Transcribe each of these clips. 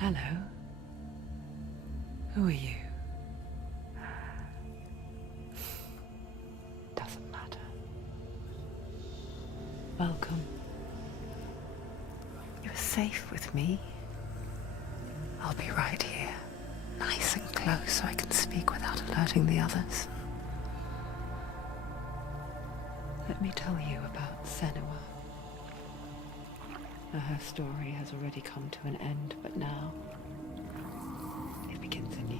Hello. Who are you? Doesn't matter. Welcome. You're safe with me. I'll be right here, nice and close so I can speak without alerting the others. Let me tell you about Senua. Her story has already come to an end, but now it begins anew.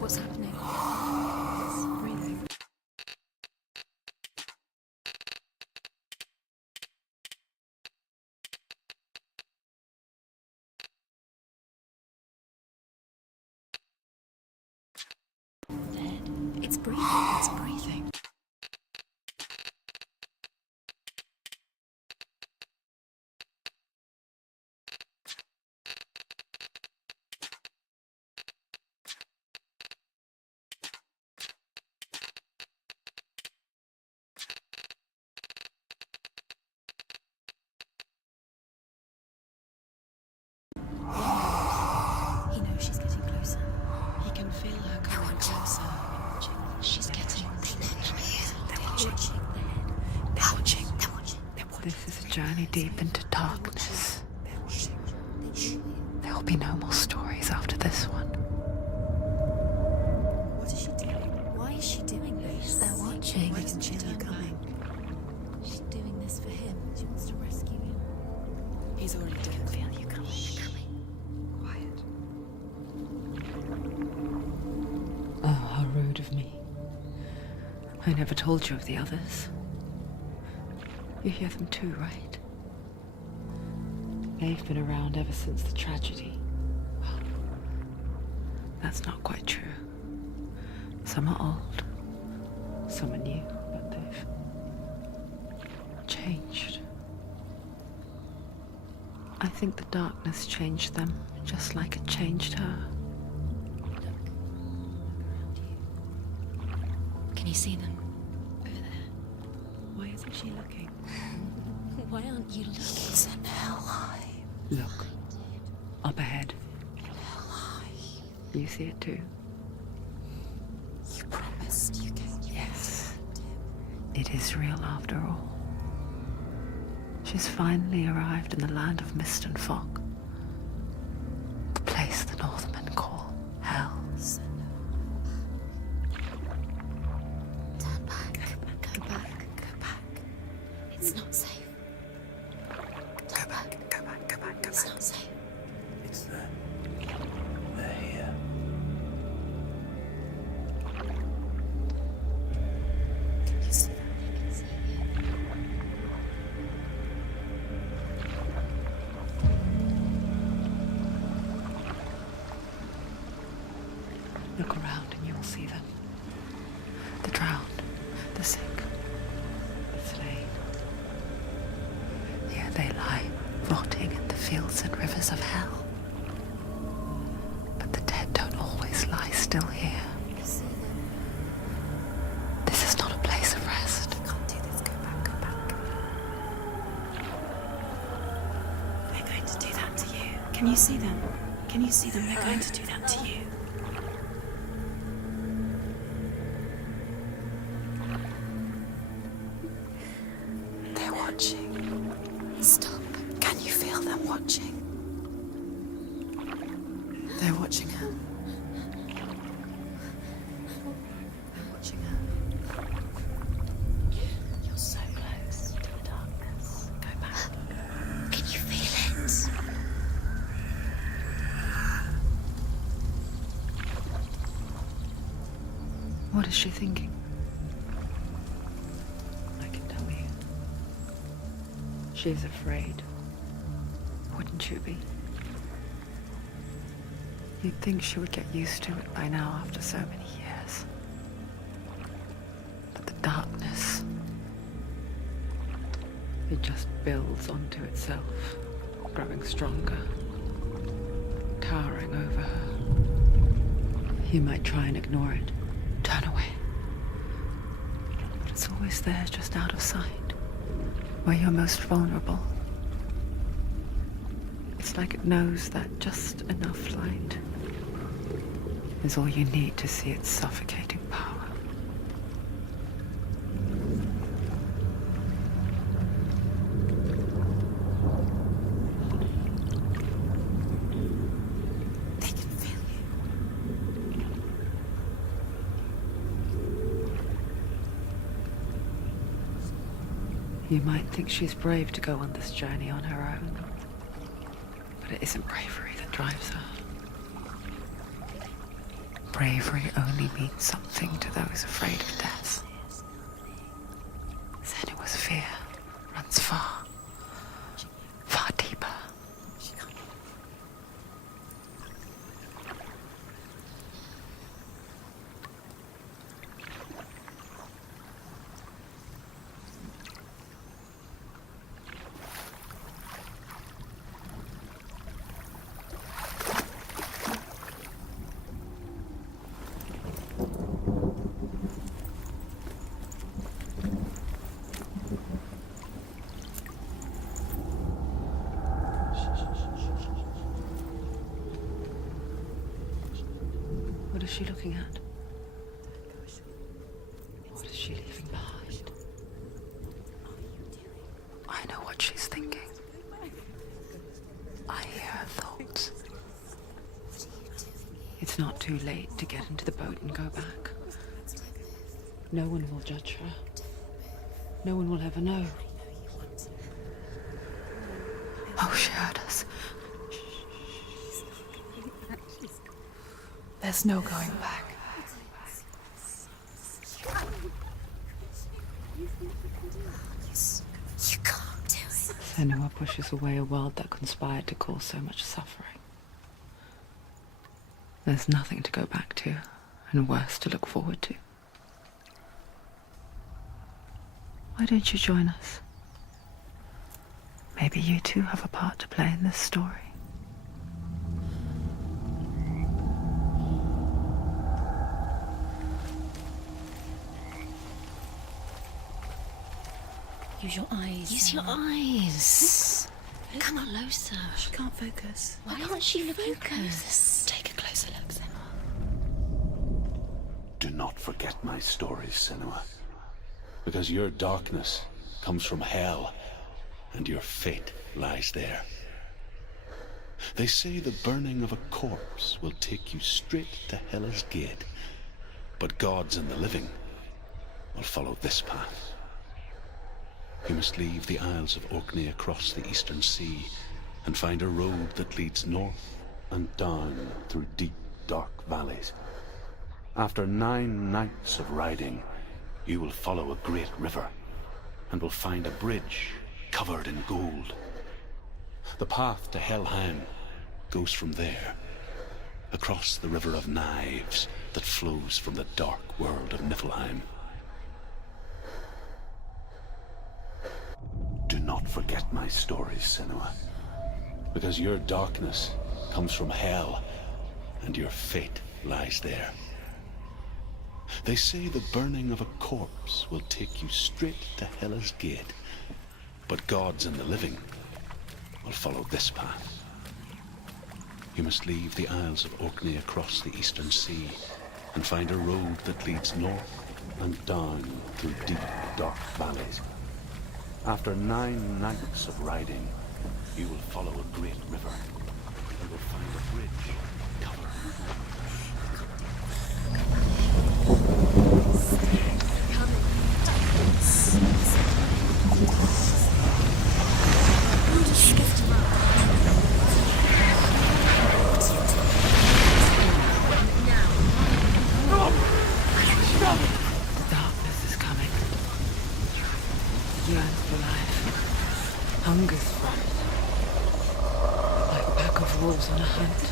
What's happening? It's breathing. Dead. It's breathing. It's breathing. He knows she's getting closer. He can feel her coming closer. She's getting closer. They're watching. They're watching. They're watching. This is a journey deep into darkness. There will be no more stories after this one. What is she doing? Why is she doing this? They're watching. They can feel you coming. She's doing this for him. She wants to rescue him. He's already dead. Feel you coming. Quiet. Oh, how rude of me. I never told you of the others. You hear them too, right? They've been around ever since the tragedy. Well, that's not quite true. Some are old, some are new, but they've changed. I think the darkness changed them, just like it changed her. Can you see them? Over there. Why isn't she looking? Why aren't you looking? It's an ally. Look, up ahead. Ally. You see it too? You promised you can. Yes. It is real after all. She's finally arrived in the land of mist and fog. The place the Northmen call Hell. Turn back. Go back. Go back. It's not safe. Go back. Go back. Go back. Go It's back. not safe. It's them. They're here. You see them? They can see you. Look around and you will see them. The drowned, the sick, the slain. Here they lie, rotting in the fields and rivers of hell. But the dead don't always lie still here. You see them. This is not a place of rest. You can't do this. Go back. Go back. They're going to do that to you. Can you see them? Can you see them? They're going to do that to you. They're watching. Stop. Can you feel them watching? They're watching her. They're watching her. You're so close to the darkness. Go back. Can you feel it? What is she thinking? I can tell you. She's afraid. Wouldn't you be? You'd think she would get used to it by now after so many years. But the darkness, it just builds onto itself, growing stronger, towering over her. You might try and ignore it, turn away. But it's always there, just out of sight, where you're most vulnerable. It's like it knows that just enough light is all you need to see its suffocating power. They can feel you. You might think she's brave to go on this journey on her own, but it isn't bravery that drives her. Bravery only means something to those afraid of death. Senua's fear runs far, far deeper. What is she looking at? What is she leaving behind? I know what she's thinking. I hear her thoughts. It's not too late to get into the boat and go back. No one will judge her. No one will ever know. Oh, she heard us. There's no going back. You can't do it. Senua pushes away a world that conspired to cause so much suffering. There's nothing to go back to, and worse to look forward to. Why don't you join us? Maybe you too have a part to play in this story. Use your eyes. Use your eyes. Come on, closer. She can't focus. Why can't she focus? Take a closer look, Senua. Do not forget my stories, Senua. Because your darkness comes from hell, and your fate lies there. They say the burning of a corpse will take you straight to Hela's gate, but gods and the living will follow this path. You must leave the Isles of Orkney across the eastern sea and find a road that leads north and down through deep, dark valleys. After 9 nights of riding, you will follow a great river and will find a bridge covered in gold. The path to Helheim goes from there, across the river of knives that flows from the dark world of Niflheim. Do not forget my stories, Senua. Because your darkness comes from hell, and your fate lies there. They say the burning of a corpse will take you straight to Hela's gate, but gods and the living will follow this path. You must leave the Isles of Orkney across the eastern sea and find a road that leads north and down through deep, dark valleys. After 9 nights of riding, you will follow a great river and will find a bridge covered in The darkness is coming. Yearns for life. Hungers for it. Like a pack of wolves on a hunt.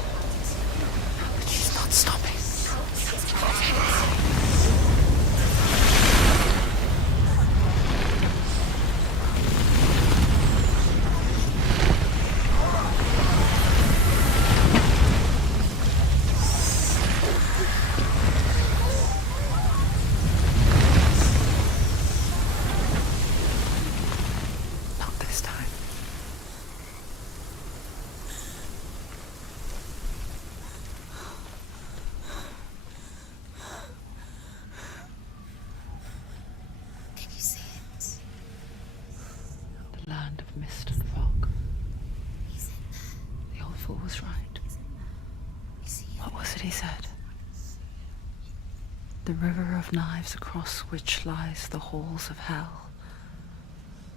The river of knives across which lies the halls of hell.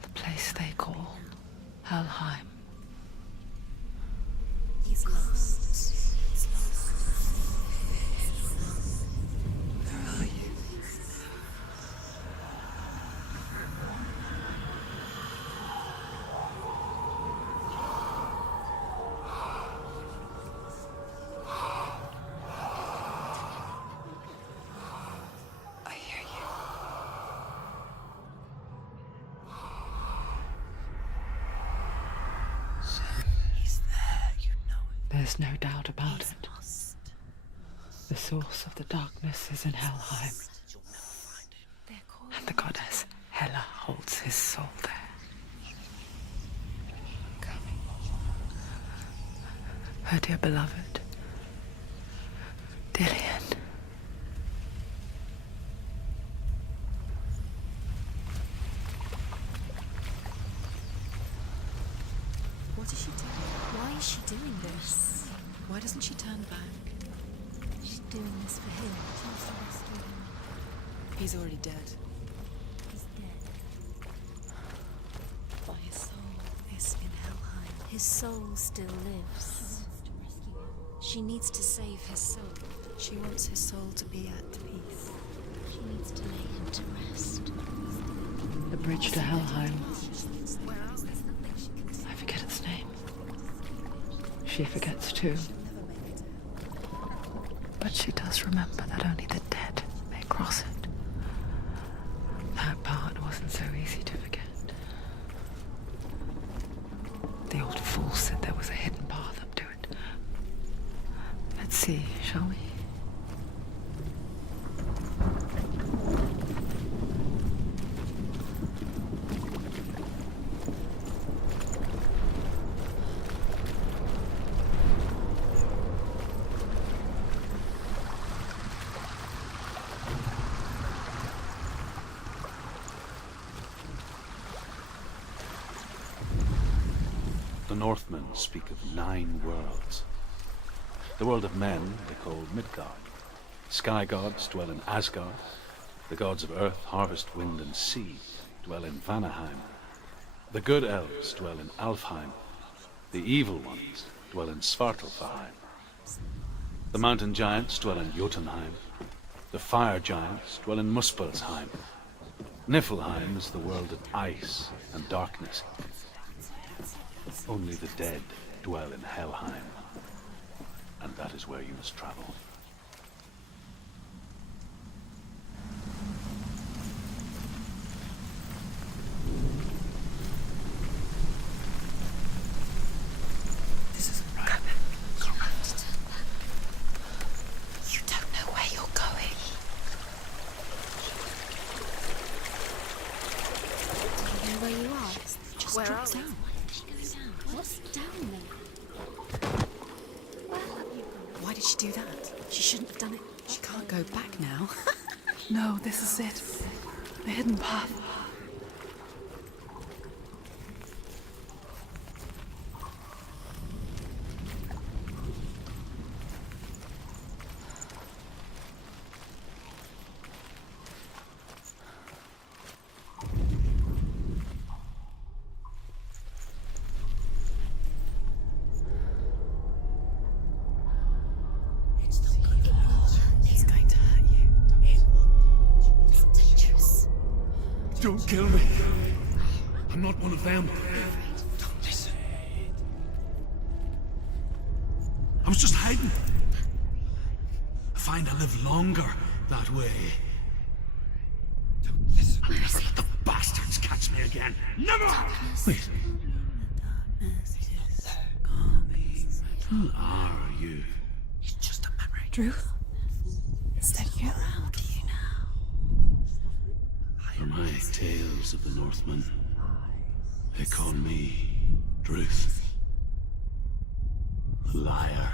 The place they call Helheim. He's lost. He's lost. Where are you? I hear you. He's there, you know it. There's no doubt about He's it. lost. The source of the darkness is in Helheim, You'll never find him. They're calling and the goddess Hela holds his soul there. Her dear beloved, Dillian. What is she doing? Why is she doing this? Why doesn't she turn back? She's doing this for him. She wants to rescue him. He's already dead. He's dead. By his soul is in Helheim. His soul still lives. She needs to save his soul. She wants his soul to be at peace. She needs to lay him to rest. The bridge to Helheim. Where else? There's nothing she can do. I forget its name. She forgets too. But she does remember that only the dead may cross it. That part wasn't so easy to forget. The old fool said there was a hidden path up to it. Let's see, shall we? The Northmen speak of 9 worlds. The world of men they call Midgard. Sky gods dwell in Asgard. The gods of earth, harvest, wind, and sea dwell in Vanaheim. The good elves dwell in Alfheim. The evil ones dwell in Svartalfheim. The mountain giants dwell in Jotunheim. The fire giants dwell in Muspelheim. Niflheim is the world of ice and darkness. Only the dead dwell in Helheim, and that is where you must travel. This isn't right. You have to turn back. You don't know where you're going. Do you know where you are? Just Where drop are we? down. What's down there? Where have you gone? Why did she do that? She shouldn't have done it. She can't go back now. No, this is it. The hidden path. He's going to hurt you. It's dangerous. Don't kill me. I'm not one of them. Don't listen. I was just hiding. I find I live longer that way. Don't listen. I'll never let the bastards catch me again. Never! Wait, who are you? It's just a memory. Druth? Is that you? Around you now. For my tales of the Northmen, they call me Druth. A liar.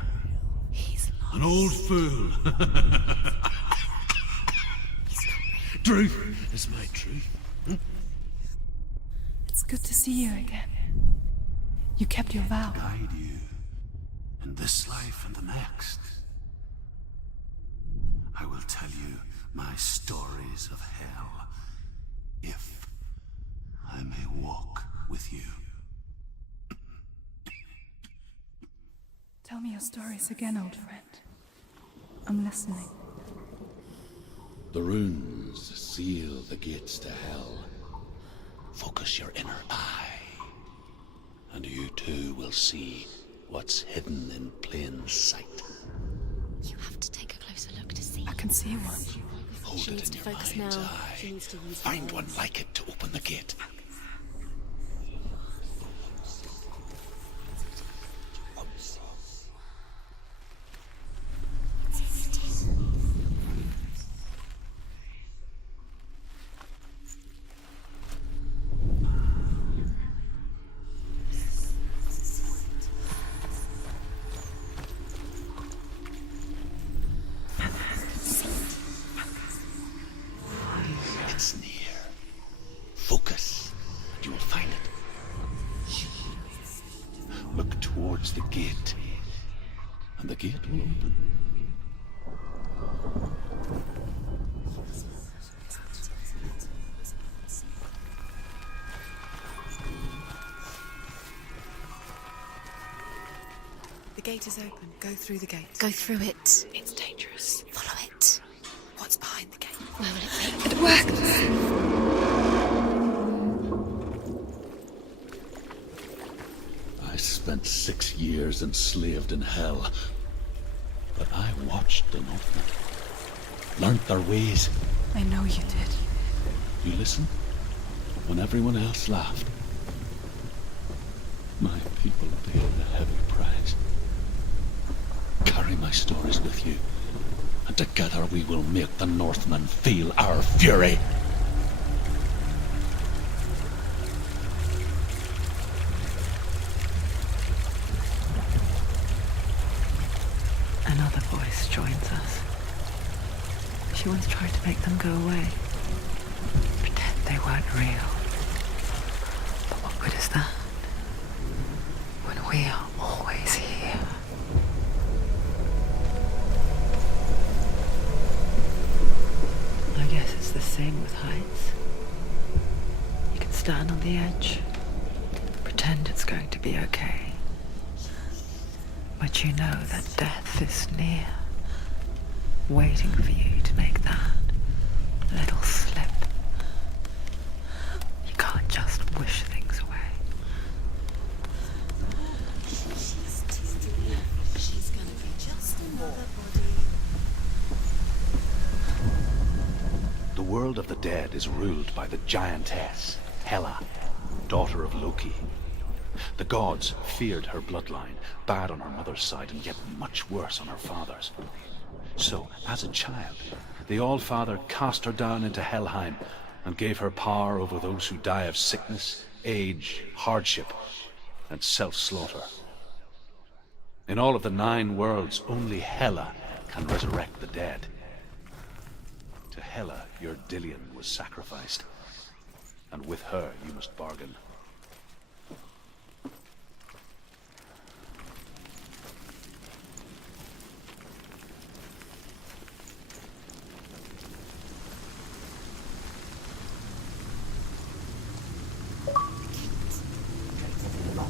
He's lost. An old fool. Truth is my truth. It's good to see you again. You kept your vow. Guide you in this life and the next. I will tell you my stories of hell, if I may walk with you. Tell me your stories again, old friend. I'm listening. The runes seal the gates to hell. Focus your inner eye, and you too will see what's hidden in plain sight. You have to take a closer look to see. I can see one. Hold She it needs in to your focus mind's now. eye. She needs to use her Find one eyes. like it to open the gate. It's near. Focus, and you will find it. Look towards the gate, and the gate will open. The gate is open. Go through the gate. Go through it. It's dangerous. Follow it. What's behind the gate? Where will it take? It worked! I spent 6 years enslaved in hell, but I watched the Northmen, learnt their ways. I know you did. You listen when everyone else laughed. My people paid a heavy price. Carry my stories with you, and together we will make the Northmen feel our fury. Another voice joins us. She once tried to make them go away. Pretend they weren't real. But what good is that? When we are always here. I guess it's the same with heights. You can stand on the edge, pretend it's going to be okay. But you know that death is near, waiting for you to make that little slip. You can't just wish things away. She's gonna be just another body. The world of the dead is ruled by the giantess, Hela, daughter of Loki. The gods feared her bloodline, bad on her mother's side and yet much worse on her father's. So, as a child, the All-Father cast her down into Helheim and gave her power over those who die of sickness, age, hardship, and self-slaughter. In all of the 9 worlds, only Hela can resurrect the dead. To Hela, your Dillion was sacrificed, and with her you must bargain.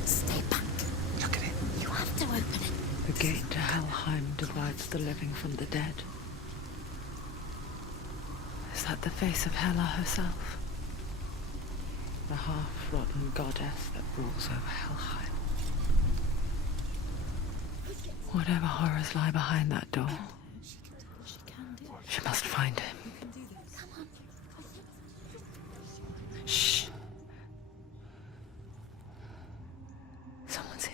Stay back. Look at it. You have to open it. The gate to Helheim divides the living from the dead. Is that the face of Hela herself? The half-rotten goddess that rules over Helheim. Whatever horrors lie behind that door, she must find him. Shh. Someone's here.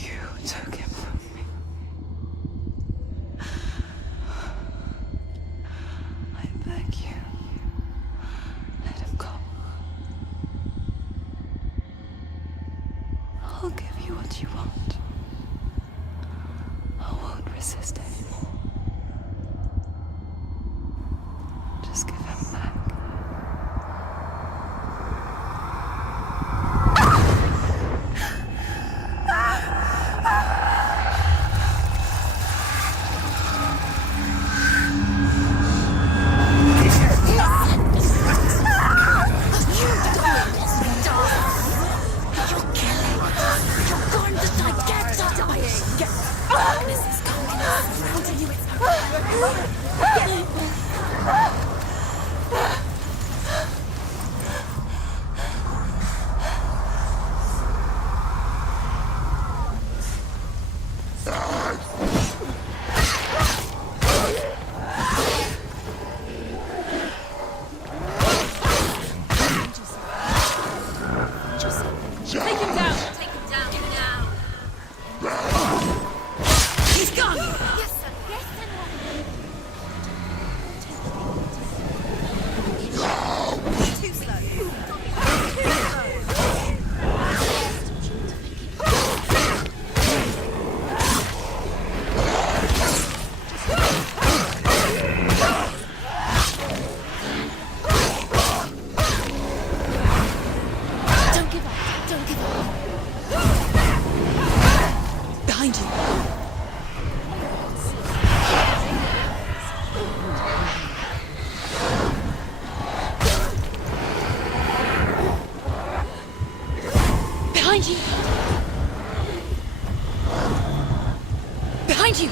You took him you want. I won't resist anymore. Just give him back. Behind you!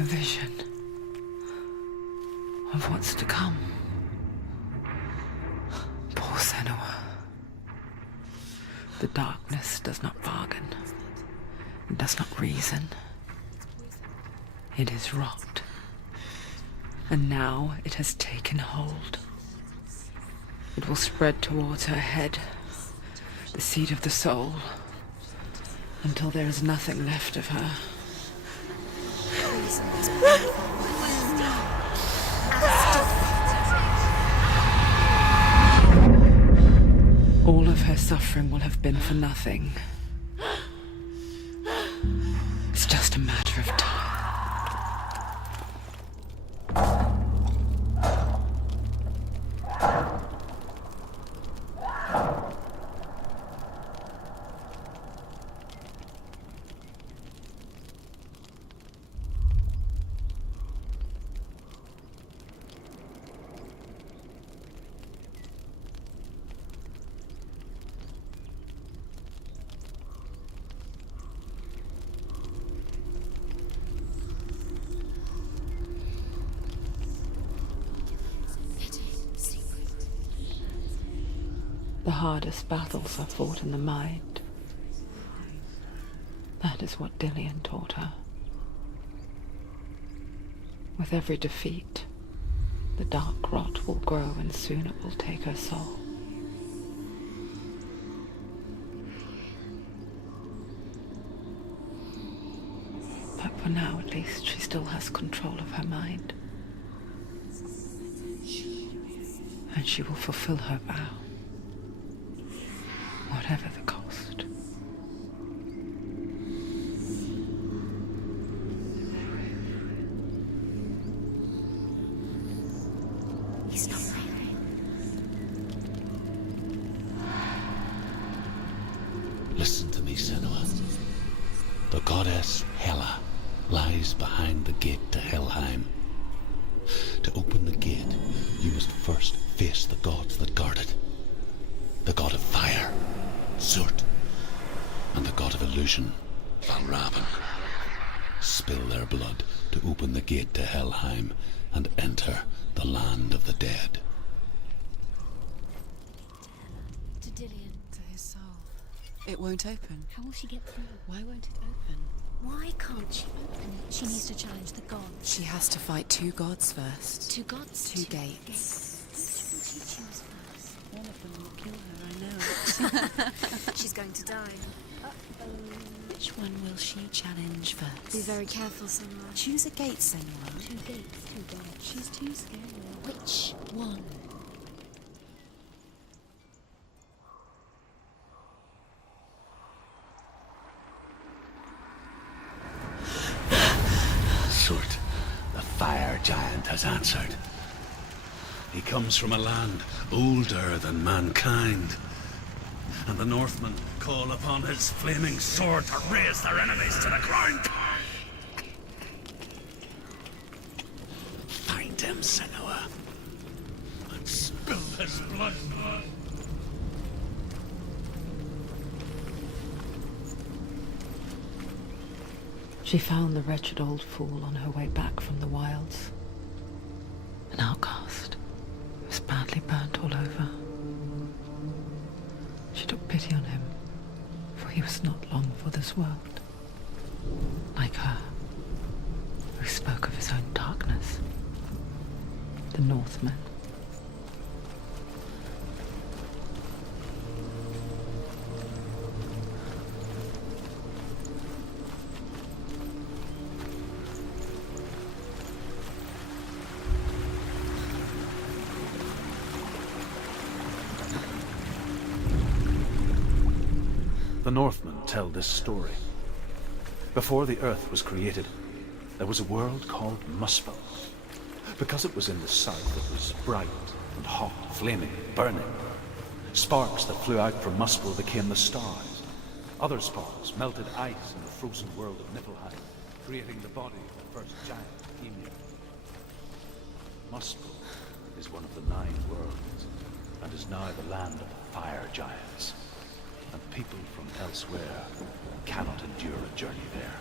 A vision of what's to come. Poor Senua. The darkness does not bargain. It does not reason. It is rot. And now it has taken hold. It will spread towards her head, the seat of the soul, until there is nothing left of her. All of her suffering will have been for nothing. It's just a matter of time. The hardest battles are fought in the mind. That is what Dillian taught her. With every defeat, the dark rot will grow and soon it will take her soul. But for now, at least, she still has control of her mind. And she will fulfill her vow. Whatever the cost. He's not real. Listen to me, Senua. The goddess Hela lies behind the gate to Helheim. To open the gate, you must first face the gods that guard it. The god of fire, Zurt, and the god of illusion, Valravan. Spill their blood to open the gate to Helheim and enter the land of the dead. To Dillian. To his soul. It won't open. How will she get through? Why won't it open? Why can't she open it? She needs to challenge the gods. She has to fight 2 gods first. 2 gods? 2 gates. Which will she choose first? One of them will kill her, I know it. She's going to die. Which one will she challenge first? Be very careful, Senua. Choose a gate, Senua. 2 gates, 2 gods. She's too scary. Which one? Zurt, the fire giant, has answered. He comes from a land older than mankind, and the Northmen call upon his flaming sword to raze their enemies to the ground. Find him, Senua, and spill his blood. She found the wretched old fool on her way back from the wilds. An outcast. He was badly burnt all over. She took pity on him, for he was not long for this world. Like her, who spoke of his own darkness. The Northmen. The Northmen tell this story. Before the earth was created, there was a world called Muspel. Because it was in the south, it was bright and hot, flaming, burning. Sparks that flew out from Muspel became the stars. Other sparks melted ice in the frozen world of Niflheim, creating the body of the first giant Ymir. Muspel is one of the 9 worlds, and is now the land of the fire giants. And people from elsewhere cannot endure a journey there.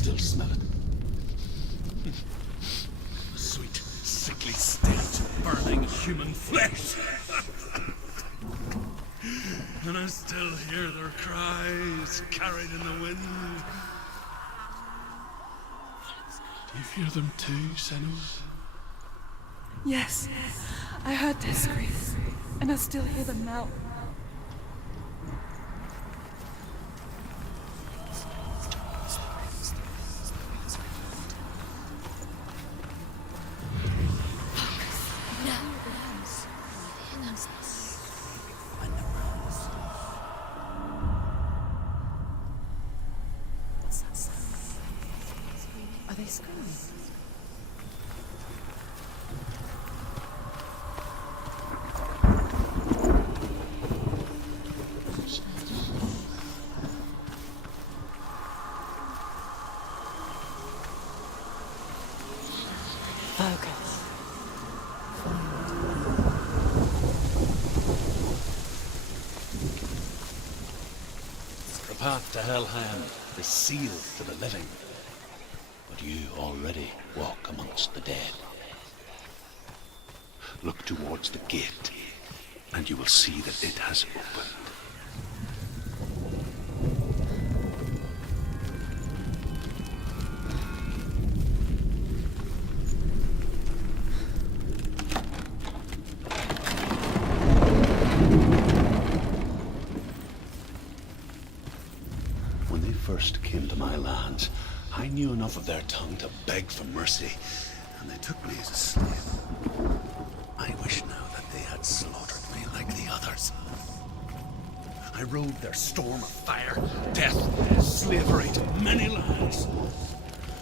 still smell it. The sweet, sickly stench of burning human flesh. And I still hear their cries carried in the wind. Do you hear them too, Senua? Yes, I heard their screams, and I still hear them now. Are they screaming? Focus. The path to Helheim is sealed to the living. But you already walk amongst the dead. Look towards the gate, and you will see that it has opened. When they first came to my lands, I knew enough of their tongue to beg for mercy, and they took me as a slave. I wish now that they had slaughtered me like the others. I rode their storm of fire, death, slavery to many lands.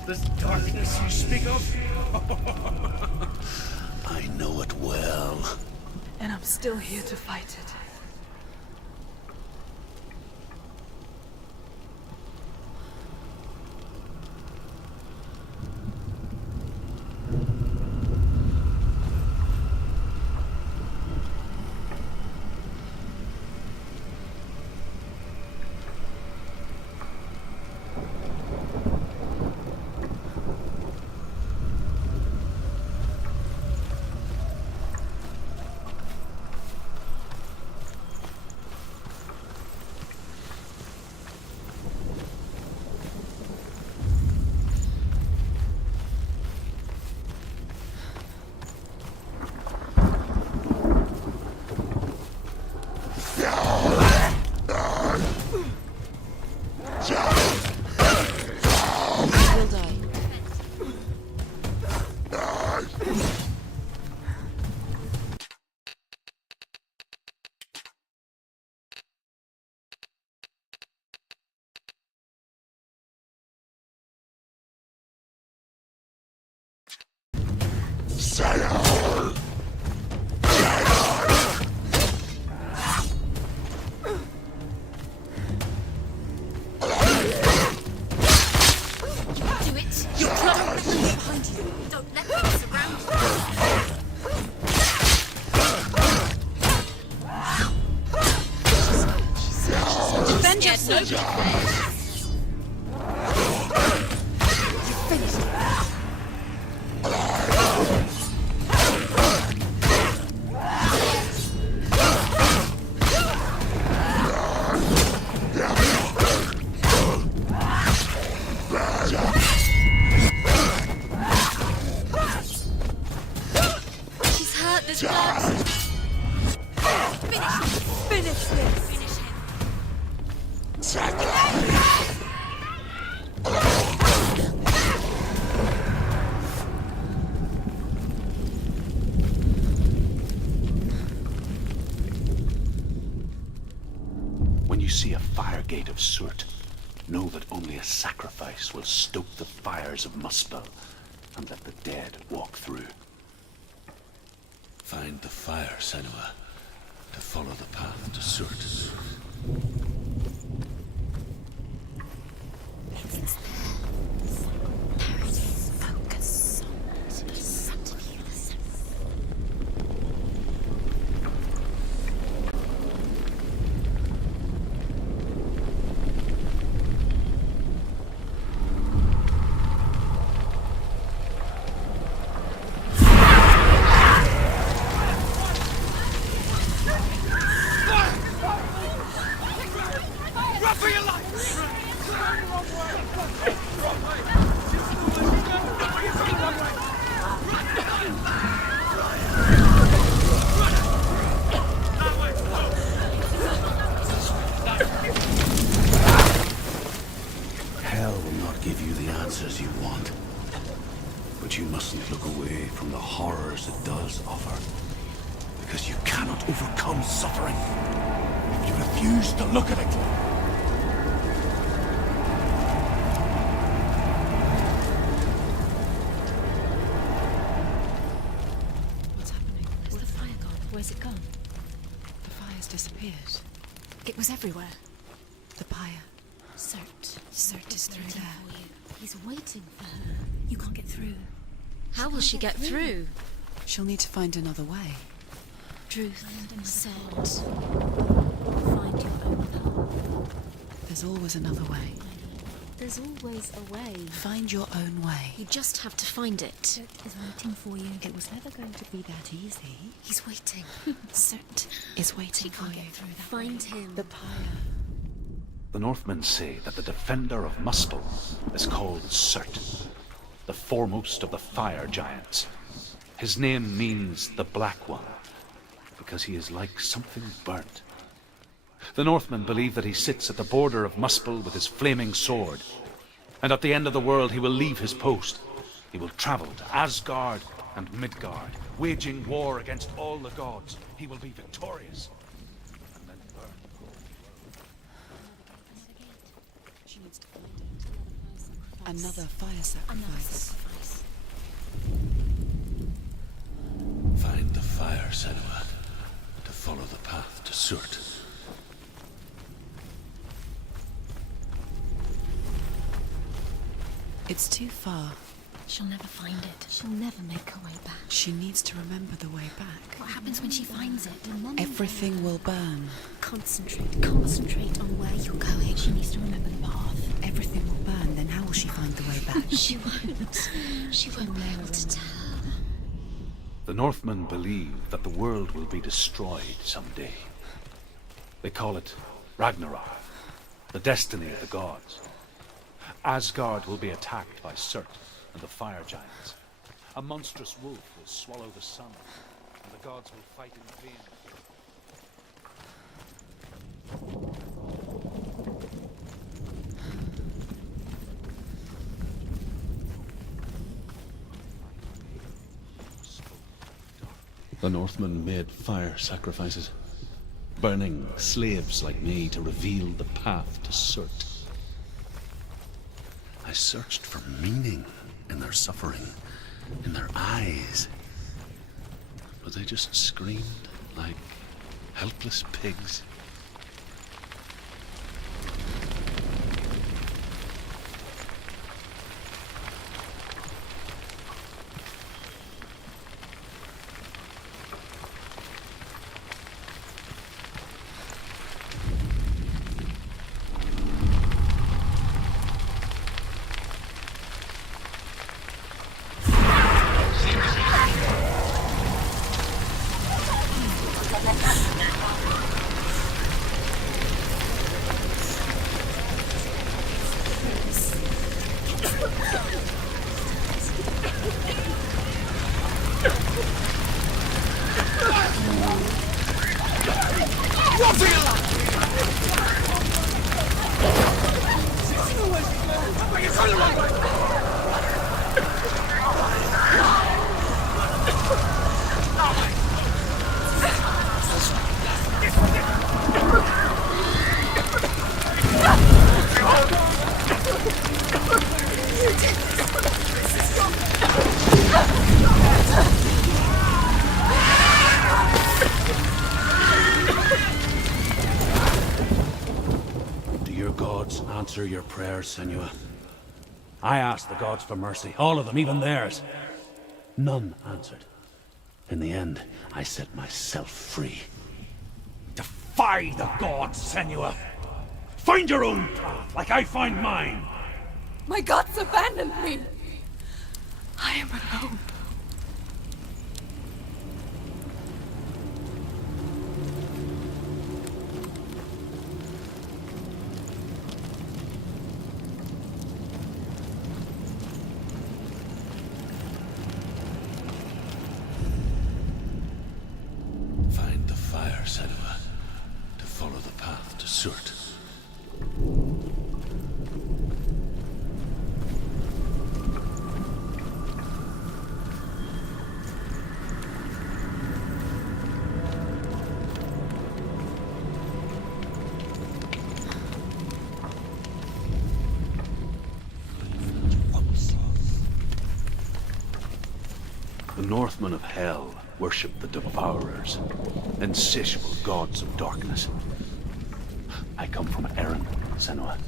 This darkness you speak of, I know it well. And I'm still here to fight it. When you see a fire gate of soot, know that only a sacrifice will stoke the fires of Muspel and let the dead walk through. Find the fire, Senua, to follow the path to Soot. Focus. Hell will not give you the answers you want. But you mustn't look away from the horrors it does offer. Because you cannot overcome suffering if you refuse to look at it. What's happening? Where's the fire gone? Where's it gone? The fire's disappeared. It was everywhere. The pyre. Cert. Cert is through Waiting there. for you. He's waiting for her. You can't get through. How will she get through? She'll need to find another way. Truth said, find your own path. There's always another way. There's always a way. Find your own way. You just have to find it. Cert is waiting for you. It was never going to be that easy. He's waiting. Cert is waiting for you. Find him. The pyre. The Northmen say that the defender of Muspel is called Cert, the foremost of the fire giants. His name means the Black One, because he is like something burnt. The Northmen believe that he sits at the border of Muspel with his flaming sword, and at the end of the world he will leave his post. He will travel to Asgard and Midgard, waging war against all the gods. He will be victorious, and then burn. She needs to find it. Another fire sacrifice. Find the fire, Senua, to follow the path to Surt. It's too far. She'll never find it. She'll never make her way back. She needs to remember the way back. What happens when she finds it? Everything will burn. Concentrate. Concentrate on where you're going. She needs to remember the path. Everything will burn, then how will she find the way back? She won't. She won't be able to tell. The Northmen believe that the world will be destroyed someday. They call it Ragnarok, the destiny of the gods. Asgard will be attacked by Surt and the fire giants. A monstrous wolf will swallow the sun, and the gods will fight in vain. The Northmen made fire sacrifices, burning slaves like me to reveal the path to Surt. I searched for meaning in their suffering, in their eyes. But they just screamed like helpless pigs. Do your gods answer your prayers, Senua? I asked the gods for mercy, all of them, even theirs. None answered. In the end, I set myself free. Defy the gods, Senua! Find your own path, like I find mine! My gods abandoned me! I am alone. The Northmen of Hell worship the Devourers, insatiable gods of darkness. I come from Erin, Senua,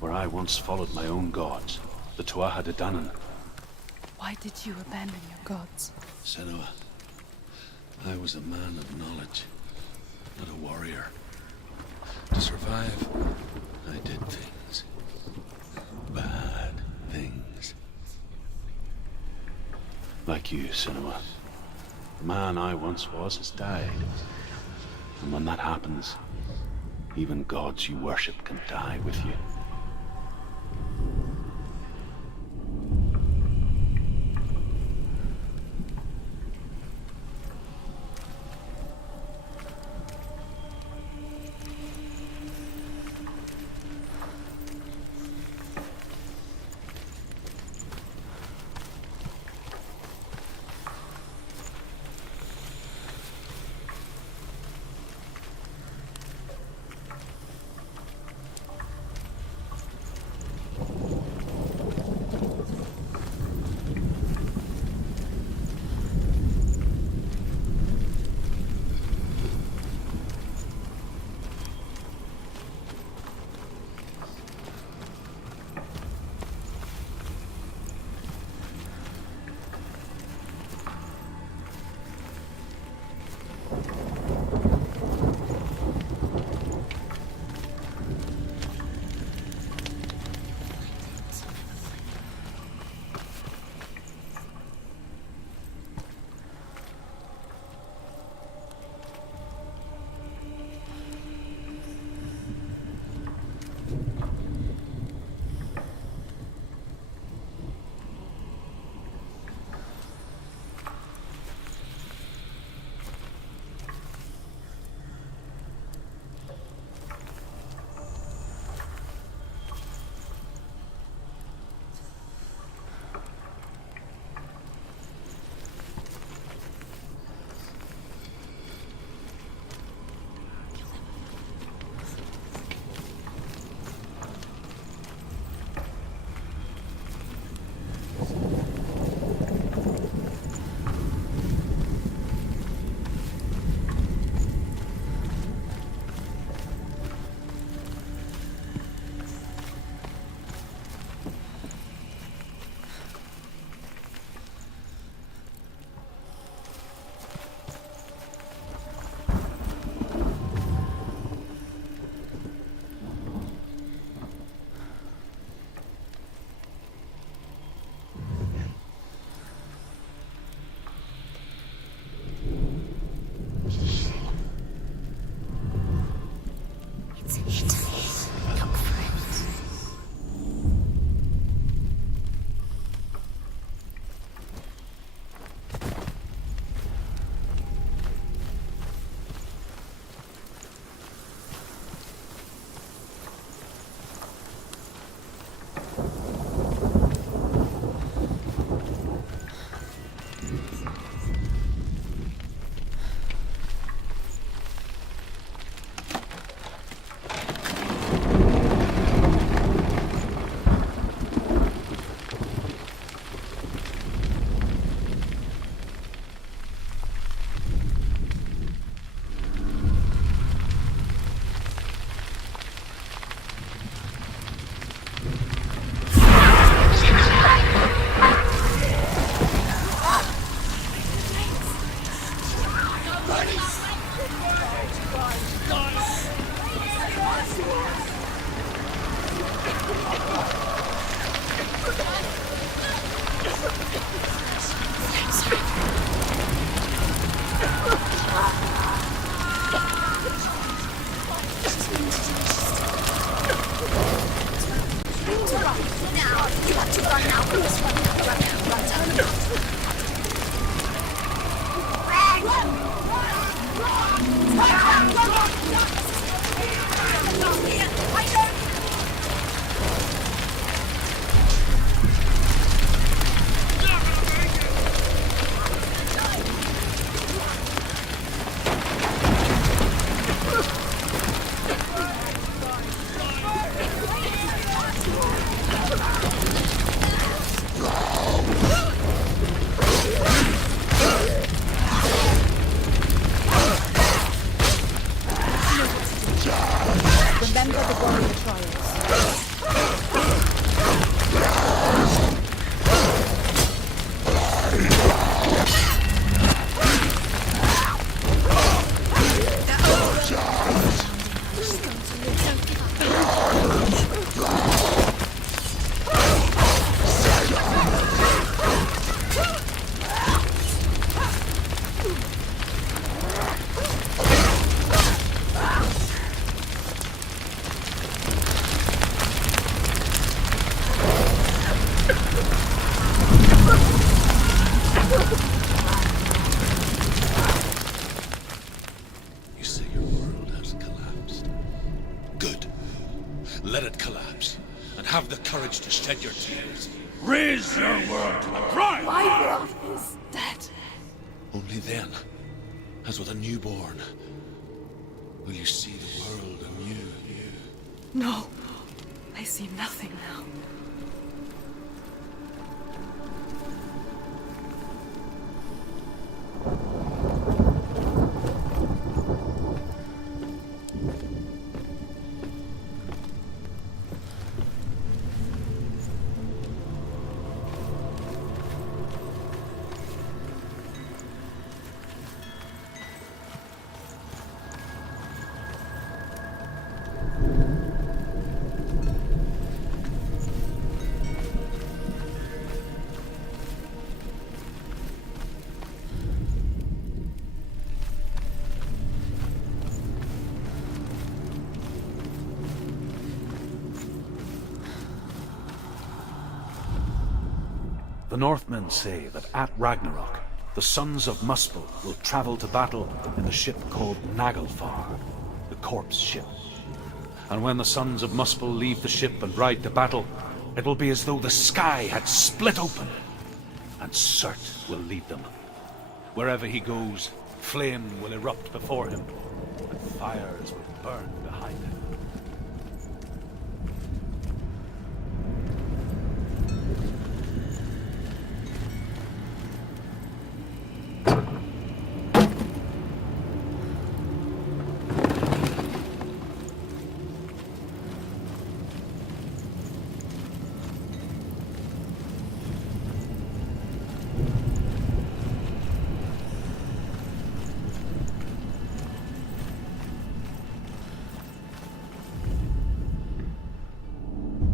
where I once followed my own gods, the Tuatha De Danann. Why did you abandon your gods? Senua, I was a man of knowledge, not a warrior. To survive, I did things. Bad things. Like you, Senua. The man I once was has died. And when that happens, even gods you worship can die with you. seas. Raise your world to the prime! My world is dead. Only then, as with a newborn, will you see the world anew. No, I see nothing now. The Northmen say that at Ragnarok, the sons of Muspel will travel to battle in the ship called Naglfar, the corpse ship. And when the sons of Muspel leave the ship and ride to battle, it will be as though the sky had split open, and Surt will lead them. Wherever he goes, flame will erupt before him, and fires will burn behind him.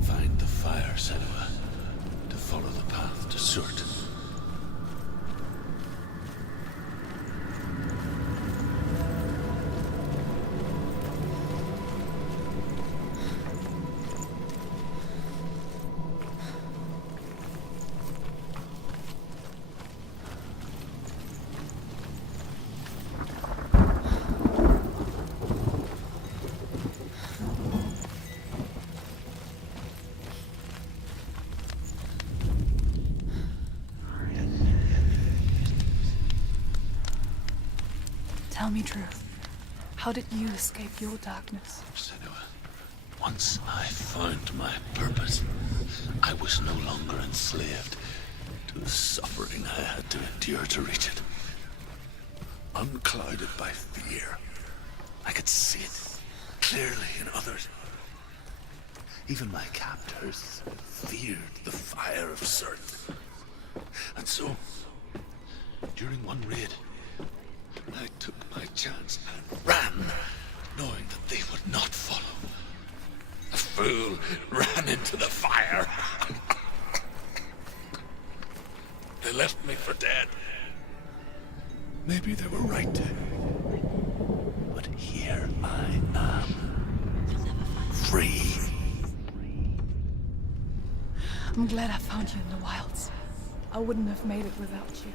Find the fire, Senua, to follow the path to Surt. Tell me truth. How did you escape your darkness? Senua, once I found my purpose, I was no longer enslaved to the suffering I had to endure to reach it. Unclouded by fear, I could see it clearly in others. Even my captors feared the fire of Surt. And so, during one raid, I took my chance and ran, knowing that they would not follow. The fool ran into the fire. They left me for dead. Maybe they were right to. But here I am. Free. I'm glad I found you in the wilds. I wouldn't have made it without you.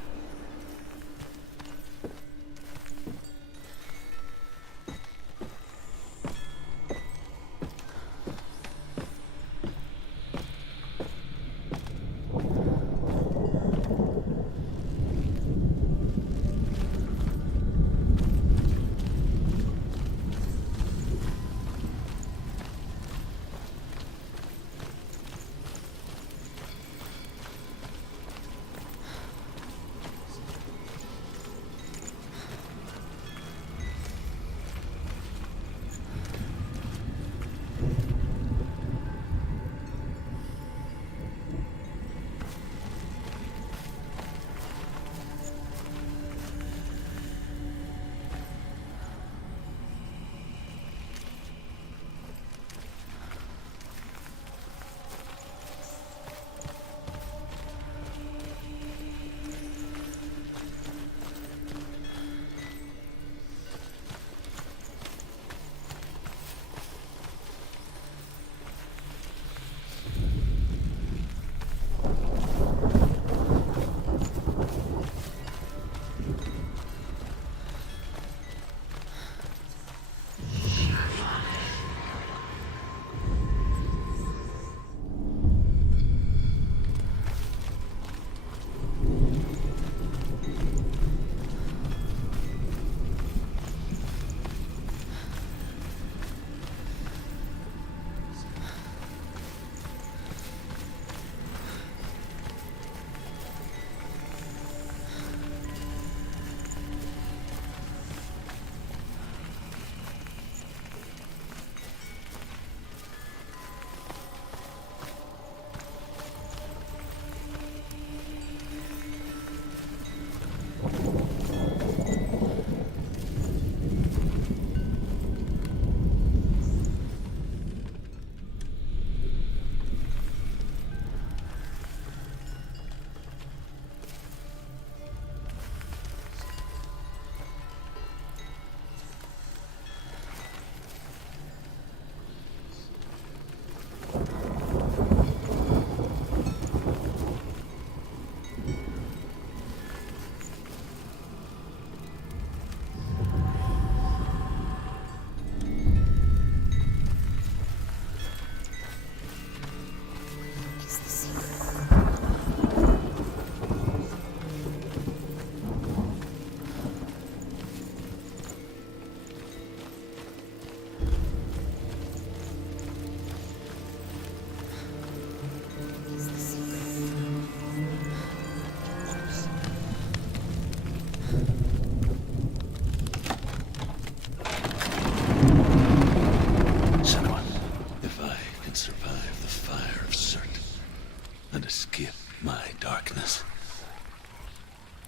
escape my darkness.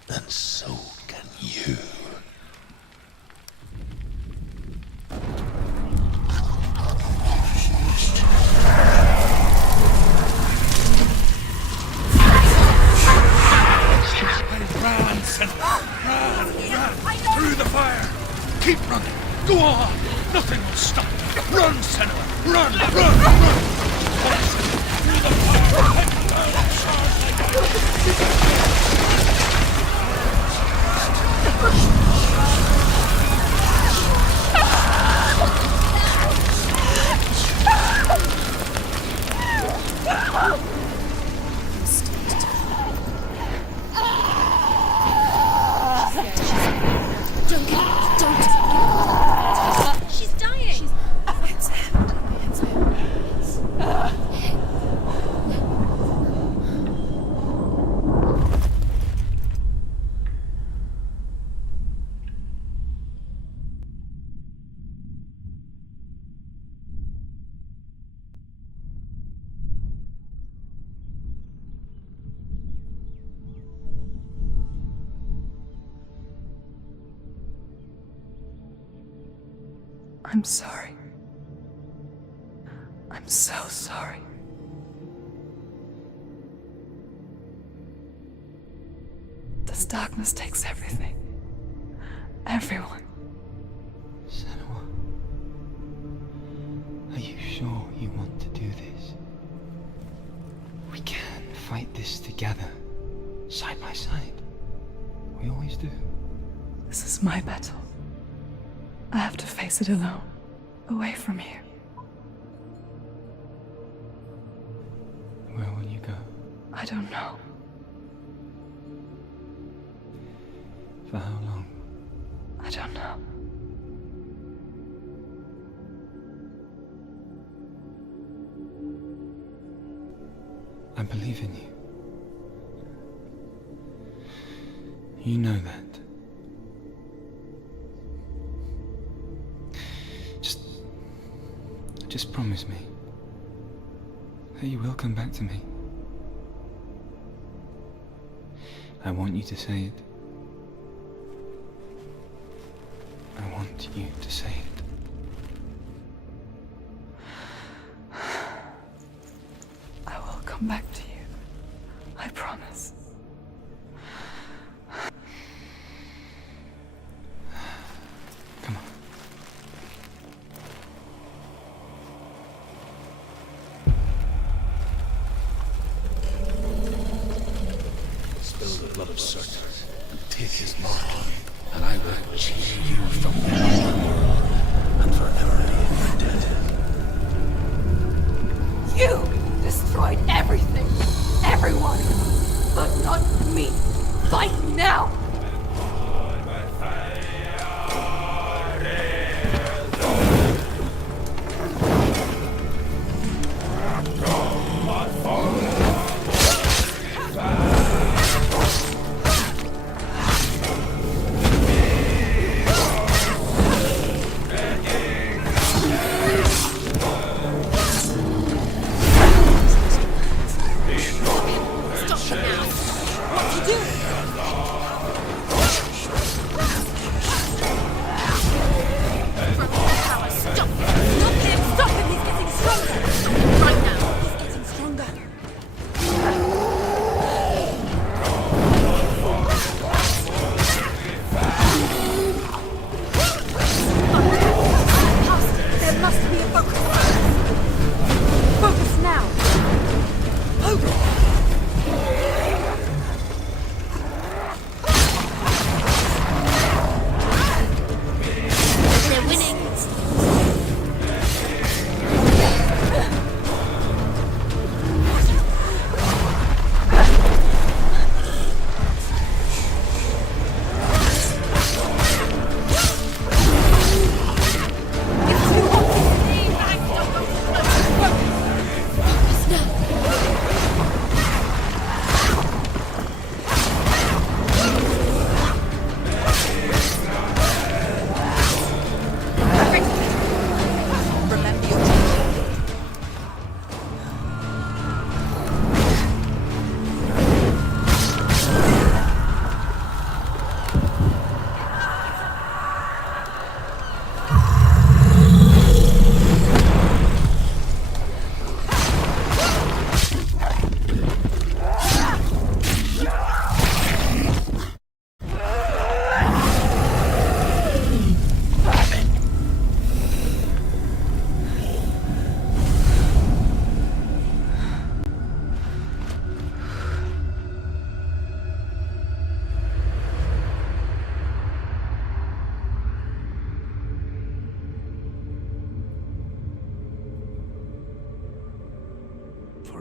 And so can you. Run, Senua! Run! Through the fire! Keep running! Go on! Nothing will stop you! Run, Senua! Run! Through the fire! She's dying! I'm sorry. I'm so sorry. This darkness takes everything. Everyone. Senua, are you sure you want to do this? We can fight this together, side by side. We always do. This is my battle. I have to face it alone, away from you. Where will you go? I don't know. For how long? I don't know. I believe in you. You know that. Just promise me that you will come back to me. I want you to say it. I want you to say it. I will come back to you. I promise. Come on. Spill the blood of Certus and take his mark, and I will chase you from now and forever be dead. You destroyed everything, everyone, but not me. Fight now!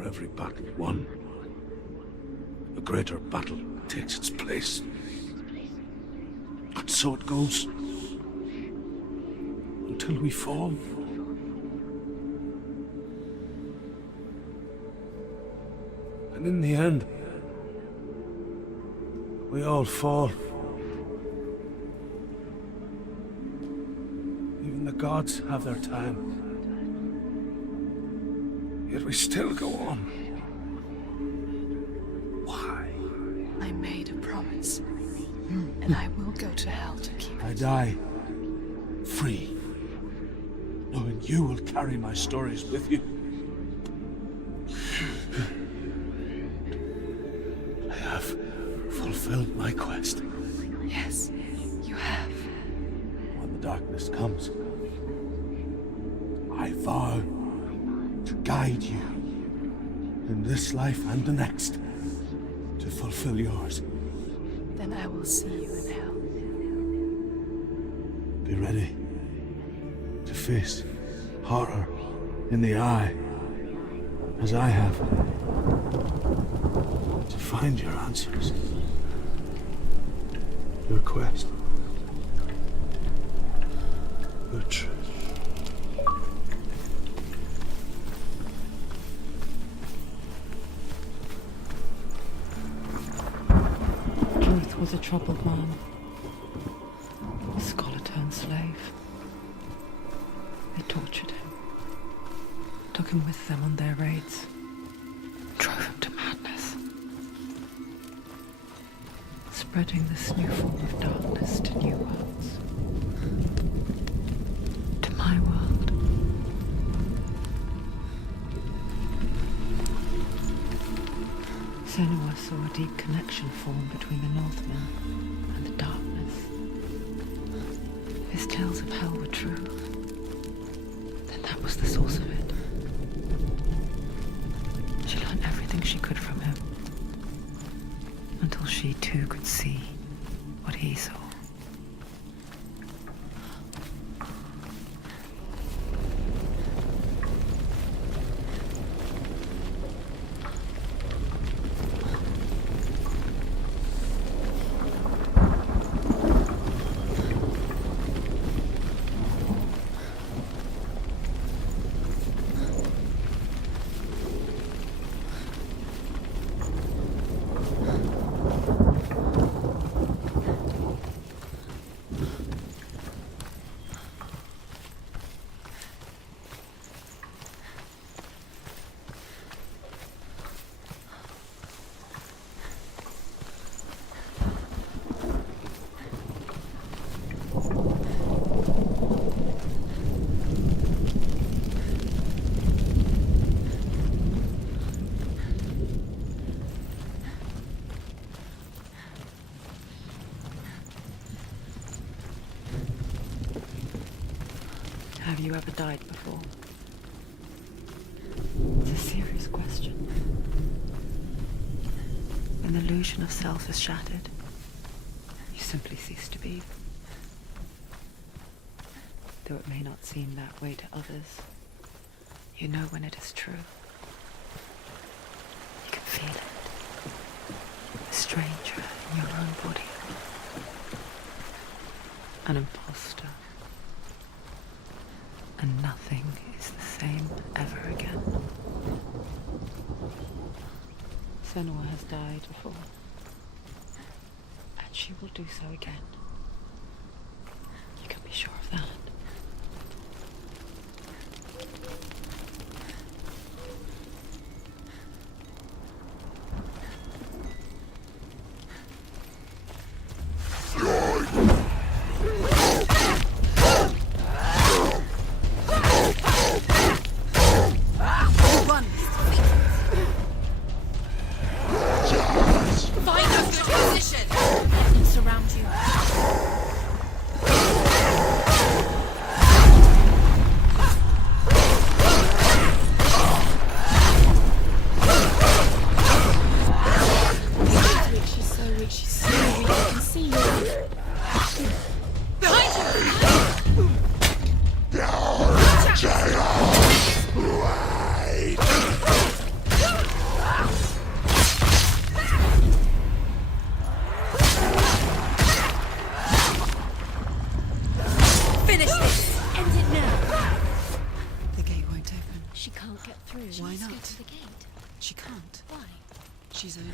every battle won, a greater battle takes its place. And so it goes. Until we fall. And in the end, we all fall. Even the gods have their time. Yet we still go on. Why? I made a promise, and I will go to hell to keep it. I die free, knowing you will carry my stories with you. I have fulfilled my quest. Yes, you have. When the darkness comes, I vow to guide you in this life and the next to fulfill yours. Then I will see you in hell. Be ready to face horror in the eye, as I have, to find your answers, your quest, your truth. Truth was a troubled man, a scholar-turned slave. They tortured him, took him with them on their raids, drove him to madness, spreading this new form of darkness to new worlds, to my world. Senua saw a deep connection form between the Northmen and the darkness. His tales of hell were true. Then that was the source of it. She learned everything she could from him, until she too could see what he saw. Have you ever died before? It's a serious question. When the illusion of self is shattered, you simply cease to be. Though it may not seem that way to others, you know when it is true. You can feel it. A stranger in your own body. An imposter. And nothing is the same ever again. Senua has died before, and she will do so again. You can be sure of that.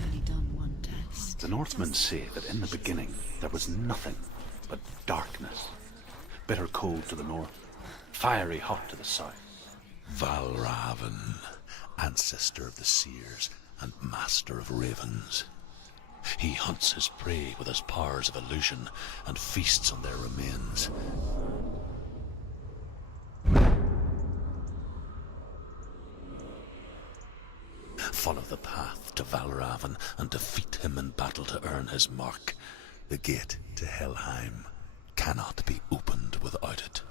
only done one test. The Northmen say that in the beginning there was nothing but darkness. Bitter cold to the north, fiery hot to the south. Valravan, ancestor of the seers and master of ravens. He hunts his prey with his powers of illusion and feasts on their remains. Follow the path to Valravan and defeat him in battle to earn his mark. The gate to Helheim cannot be opened without it.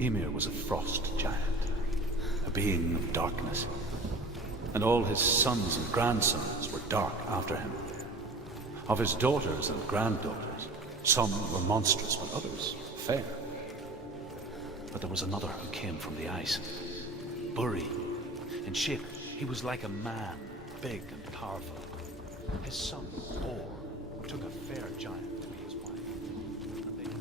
Ymir was a frost giant, a being of darkness, and all his sons and grandsons were dark after him. Of his daughters and granddaughters, some were monstrous, but others fair. But there was another who came from the ice, Buri. In shape, he was like a man, big and powerful. His son, Or, took a fair giant to be his wife, and they had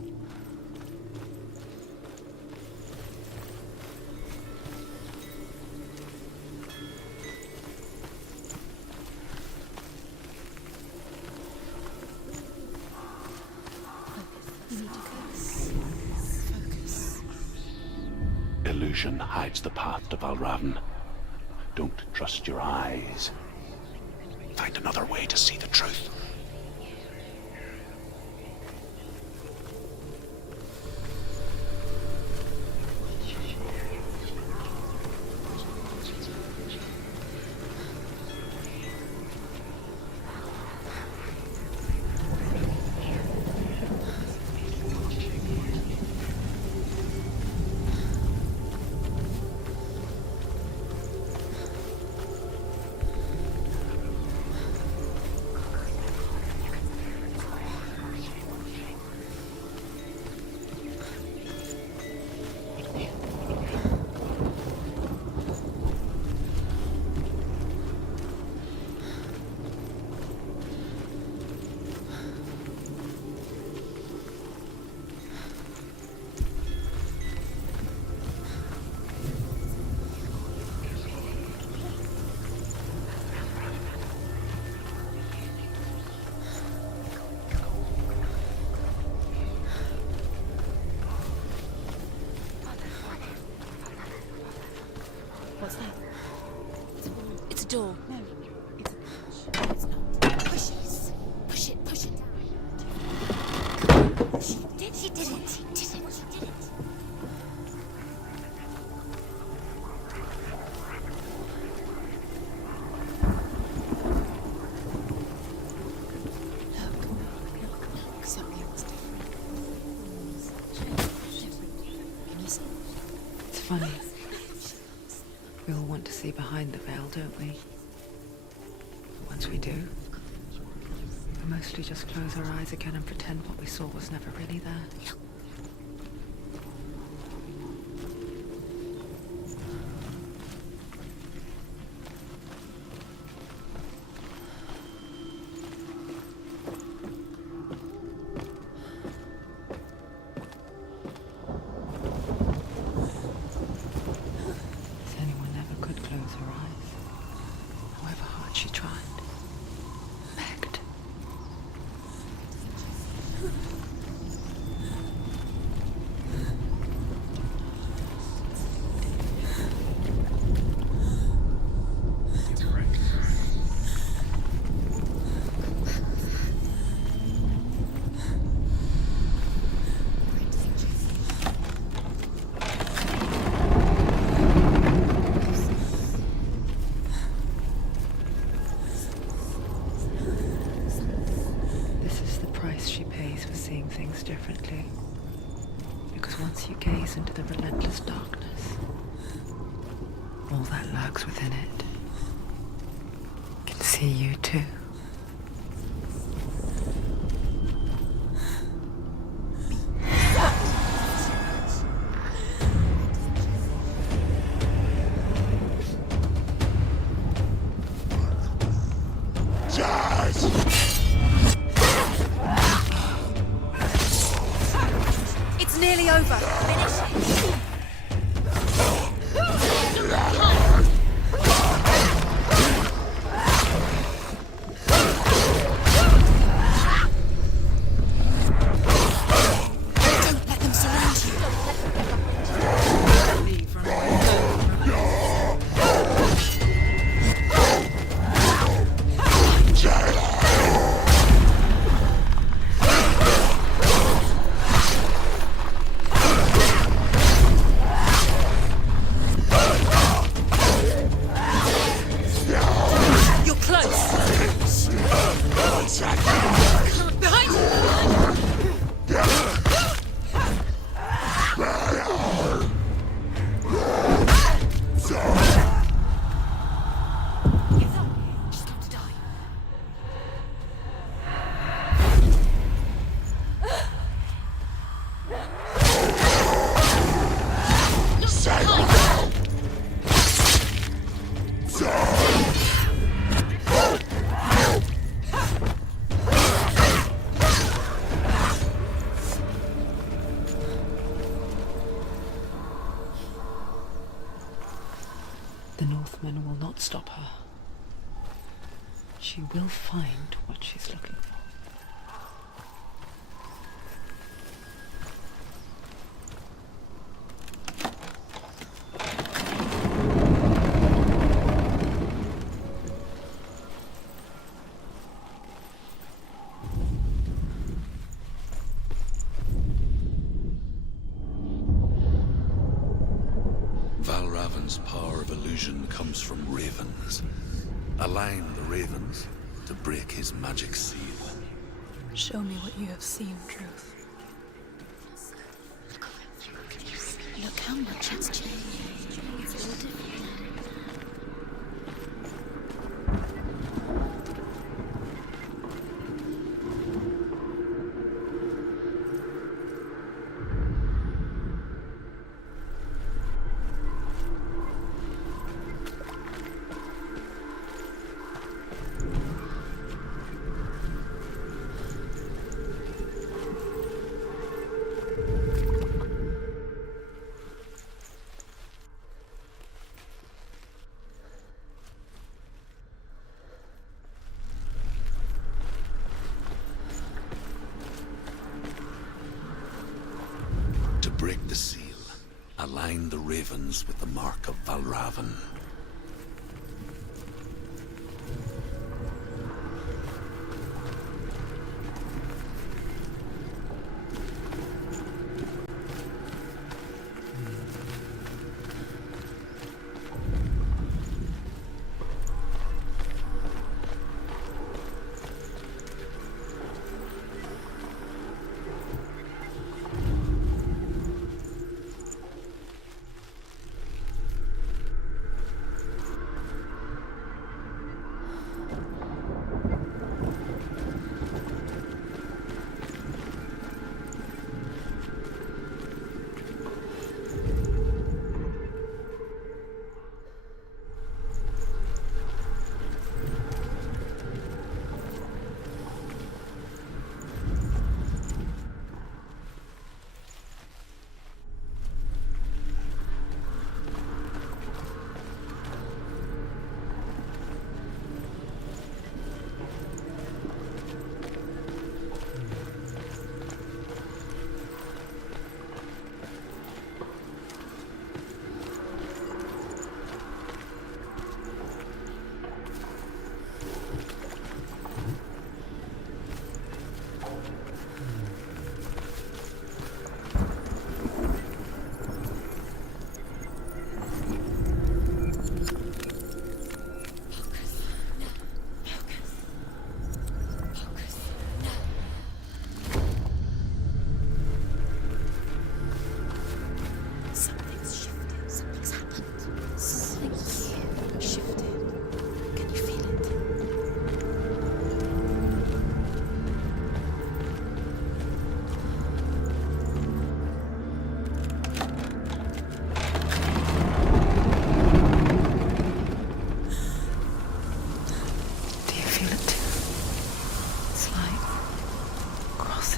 illusion hides the path to Valravn. Don't trust your eyes. Find another way to see the truth. What's that? It's a door. No, it's not. Push it. Push it. Push it. She did it. She did it. She did it. Look, something's different. Can you see? It's funny. We all want to see behind the veil, don't we? Once we do, we mostly just close our eyes again and pretend what we saw was never really there. She tried. Begged. Things differently, because once you gaze into the relentless darkness, all that lurks within it can see you too. The Northmen will not stop her. She will find what she's looking for. Valravan's power of illusion comes from ravens. Align the ravens to break his magic seal. Show me what you have seen, Truth. Look how much it's changed. It's all different. Break the seal. Align the ravens with the mark of Valravan.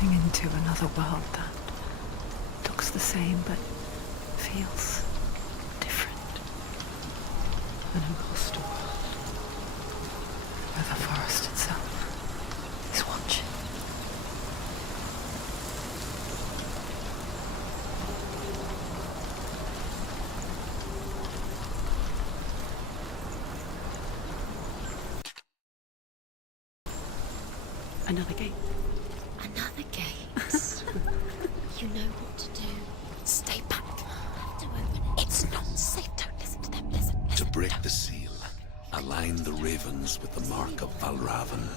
Into another world that looks the same but feels different. An imposter world where the forest itself is watching. Another gate. Another gate. You know what to do. Stay back. To open it. It's not safe. Don't listen to them. Listen. To break the seal, align the ravens with the mark of Valravan.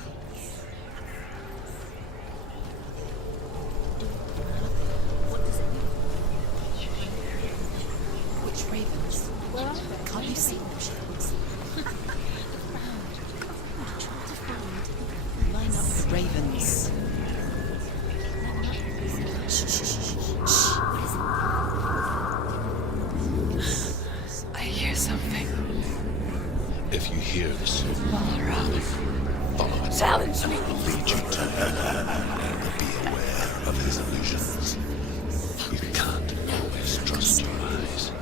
What does it mean? you seen them, Shadows? Trying to find line up with ravens. Shh, shh, shh, shh, shh. What is it? I hear something. If you hear the sound, follow it. Challenge me. It will lead you to hell. But be aware of his illusions. You can't always trust your eyes.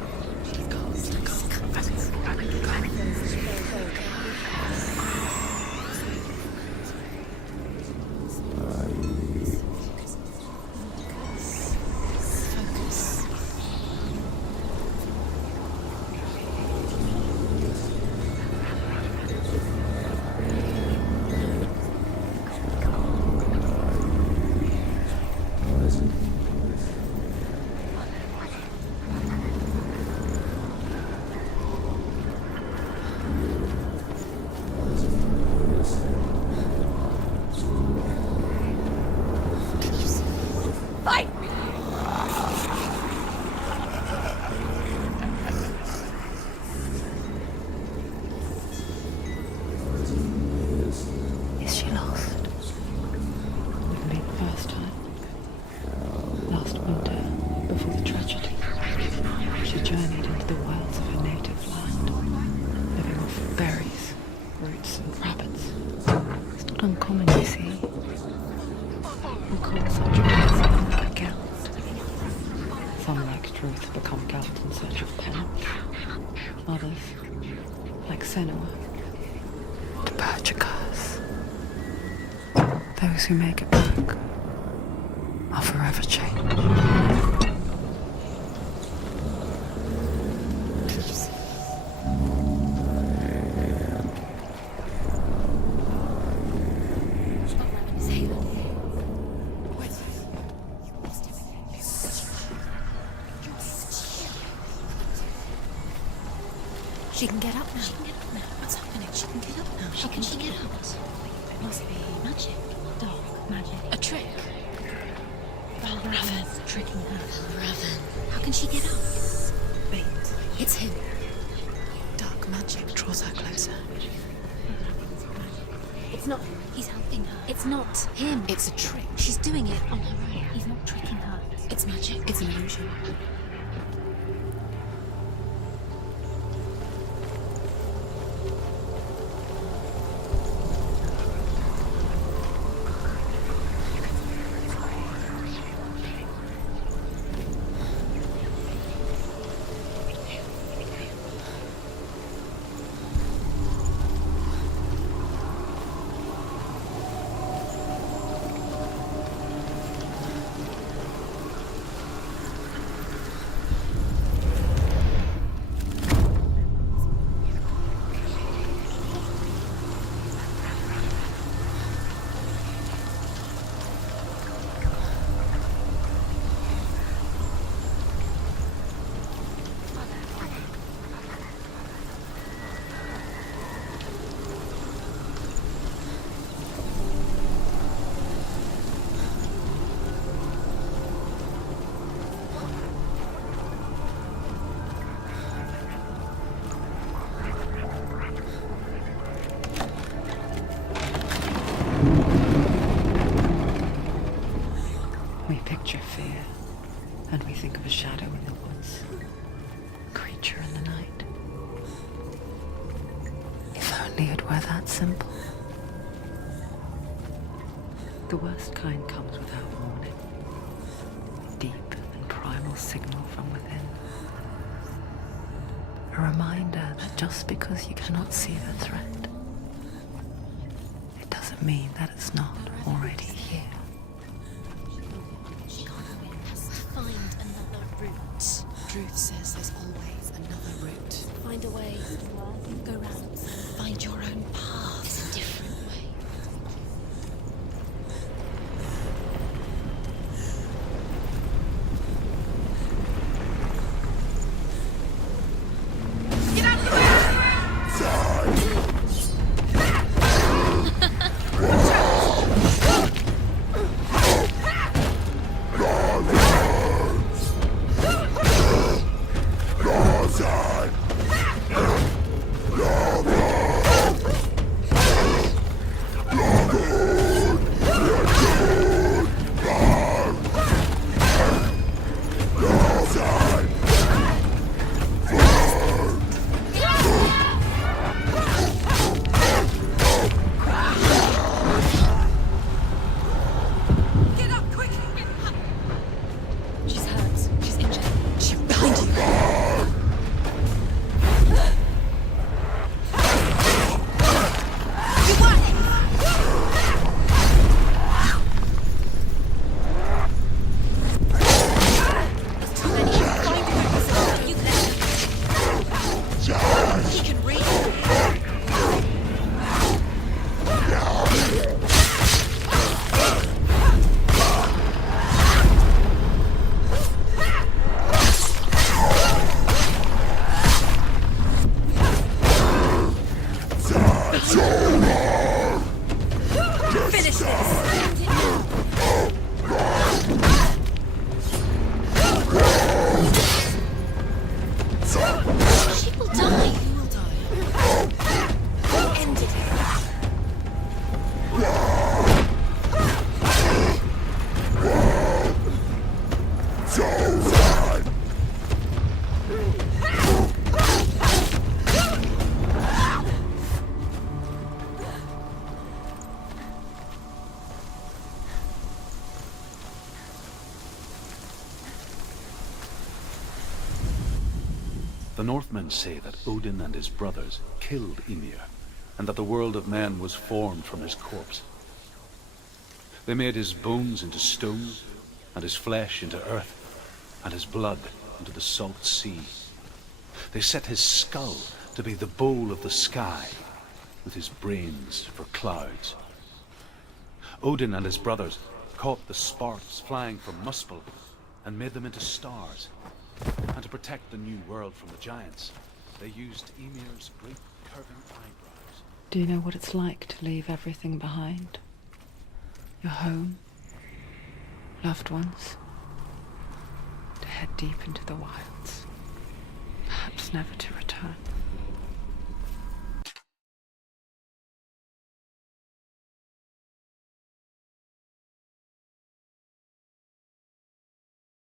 Is she lost? Wouldn't be the first time. Last winter, before the tragedy, she journeyed into the wilds of her native land, living off berries, roots, and rabbits. It's not uncommon, you see. We call such people a Gelt. Some, like Truth, become Gelt in search of penance. Others, like Senua, to purge a curse. Those who make it back are forever changed. She can get up now. What's happening? She can get up now. How can she get up? It must be magic. Dark magic. A trick. Raven's tricking her. Raven. How can she get up? Wait. It's him. Dark magic draws her closer. It's not him. He's helping her. It's not him. It's a trick. She's doing it on her own. He's not tricking her. It's magic. It's an illusion. We picture fear, and we think of a shadow in the woods, a creature in the night. If only it were that simple. The worst kind comes without warning. Deep and primal signal from within. A reminder that just because you cannot see the threat, it doesn't mean that it's not already here. Find another route. Truth says there's always another route. Find a way. Go round. Find your own path. There's a different way. Get out of the way! The Northmen say that Odin and his brothers killed Ymir, and that the world of men was formed from his corpse. They made his bones into stone, and his flesh into earth, and his blood into the salt sea. They set his skull to be the bowl of the sky, with his brains for clouds. Odin and his brothers caught the sparks flying from Muspel and made them into stars. And to protect the new world from the giants, they used Ymir's great curving eyebrows. Do you know what it's like to leave everything behind? Your home, loved ones, to head deep into the wilds, perhaps never to